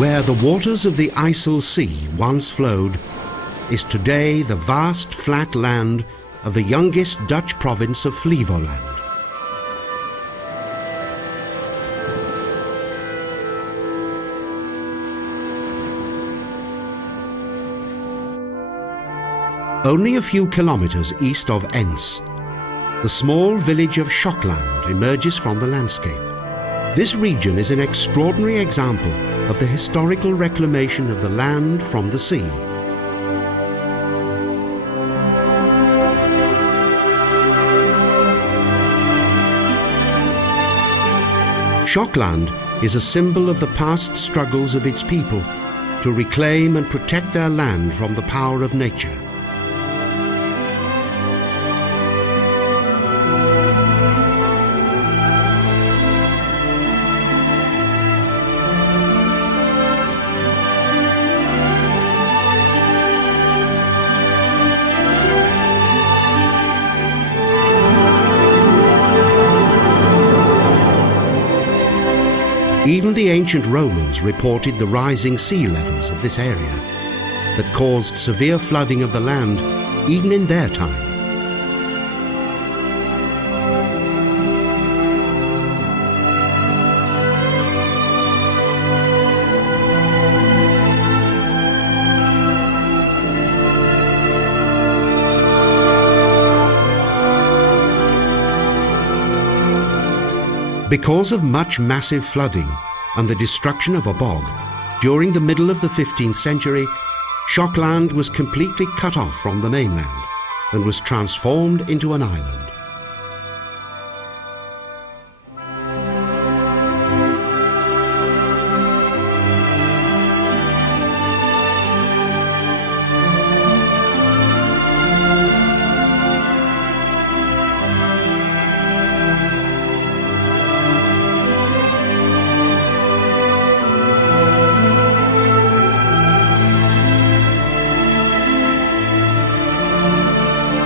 Where the waters of the Ijsel Sea once flowed is today the vast flat land of the youngest Dutch province of Flevoland. Only a few kilometers east of Ens, the small village of Schokland emerges from the landscape. This region is an extraordinary example of the historical reclamation of the land from the sea. Schokland is a symbol of the past struggles of its people to reclaim and protect their land from the power of nature. Even the ancient Romans reported the rising sea levels of this area that caused severe flooding of the land even in their time. Because of much massive flooding and the destruction of a bog, during the middle of the 15th century, Schokland was completely cut off from the mainland and was transformed into an island.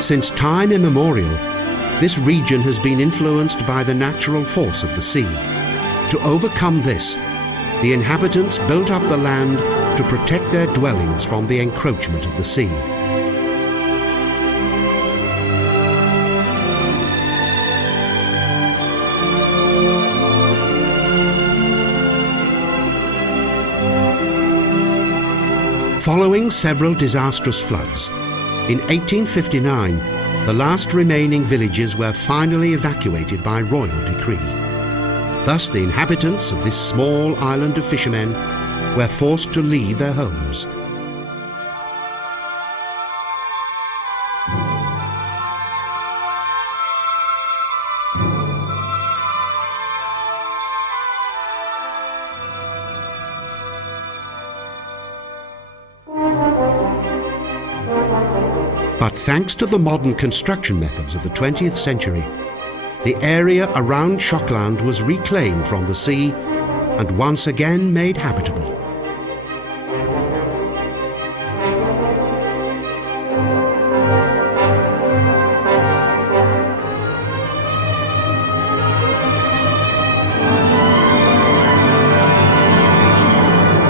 Since time immemorial, this region has been influenced by the natural force of the sea. To overcome this, the inhabitants built up the land to protect their dwellings from the encroachment of the sea. Following several disastrous floods, in 1859, the last remaining villages were finally evacuated by royal decree. Thus, the inhabitants of this small island of fishermen were forced to leave their homes. But thanks to the modern construction methods of the 20th century, the area around Schokland was reclaimed from the sea and once again made habitable.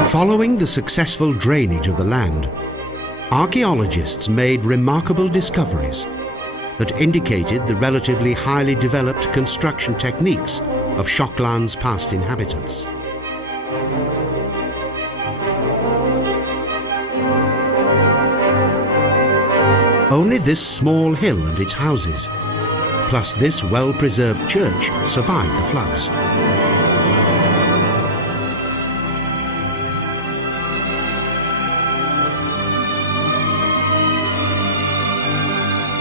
Following the successful drainage of the land, archaeologists made remarkable discoveries that indicated the relatively highly developed construction techniques of Schokland's past inhabitants. Only this small hill and its houses, plus this well-preserved church, survived the floods.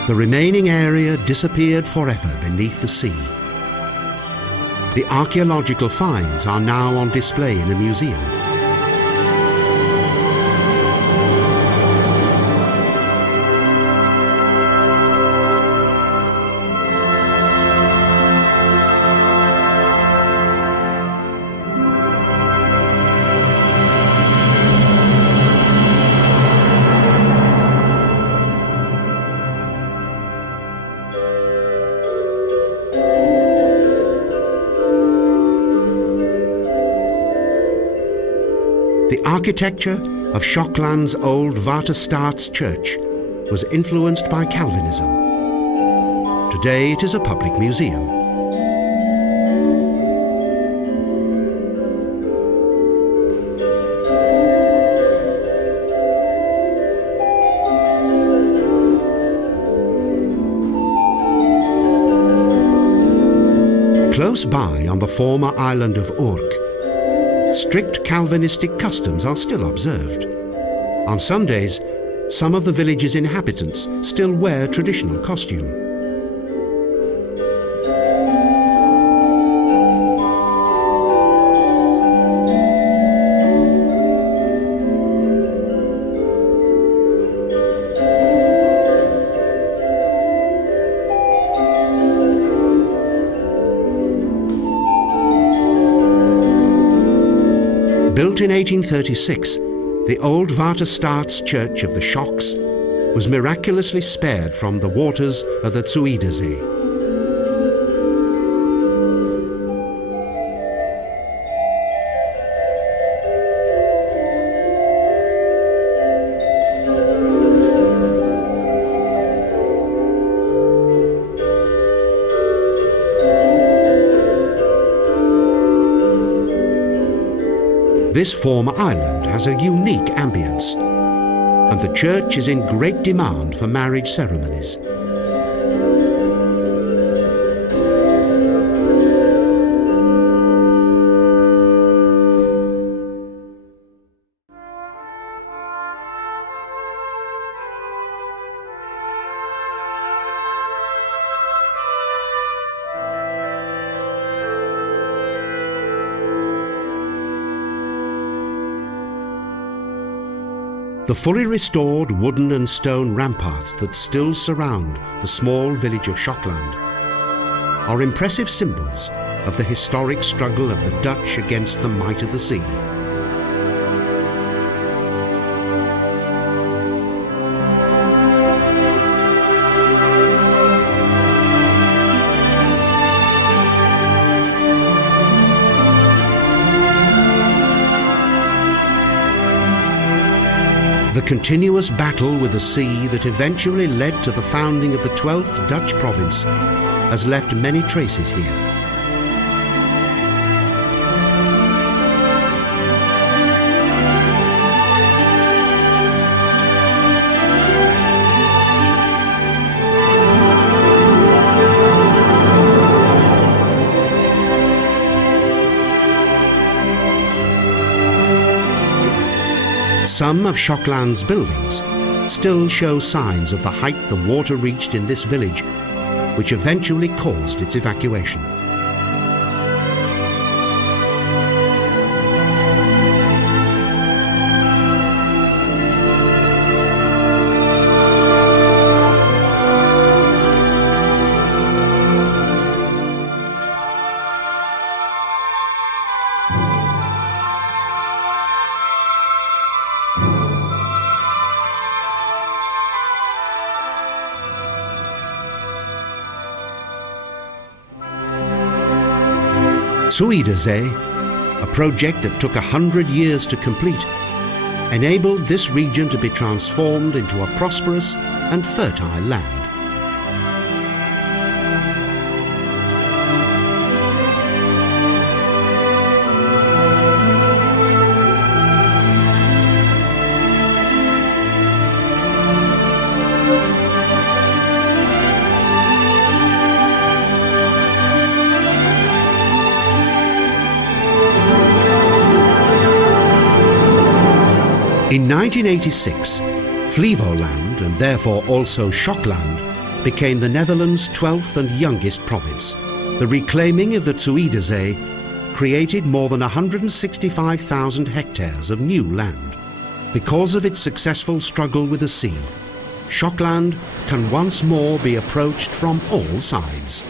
The remaining area disappeared forever beneath the sea. The archaeological finds are now on display in a museum. The architecture of Schokland's old Waterstaats church was influenced by Calvinism. Today it is a public museum. Close by on the former island of Urk, strict Calvinistic customs are still observed. On Sundays, some of the village's inhabitants still wear traditional costume. Built in 1836, the old Waterstaats church of the Schoks was miraculously spared from the waters of the Ijsel Sea. This former island has a unique ambience, and the church is in great demand for marriage ceremonies. The fully restored wooden and stone ramparts that still surround the small village of Schokland are impressive symbols of the historic struggle of the Dutch against the might of the sea. The continuous battle with the sea that eventually led to the founding of the 12th Dutch province has left many traces here. Some of Schokland's buildings still show signs of the height the water reached in this village, which eventually caused its evacuation. Ijsel Sea, a project that took 100 years to complete, enabled this region to be transformed into a prosperous and fertile land. In 1986, Flevoland, and therefore also Schokland, became the Netherlands' 12th and youngest province. The reclaiming of the Ijsel Sea created more than 165,000 hectares of new land. Because of its successful struggle with the sea, Schokland can once more be approached from all sides.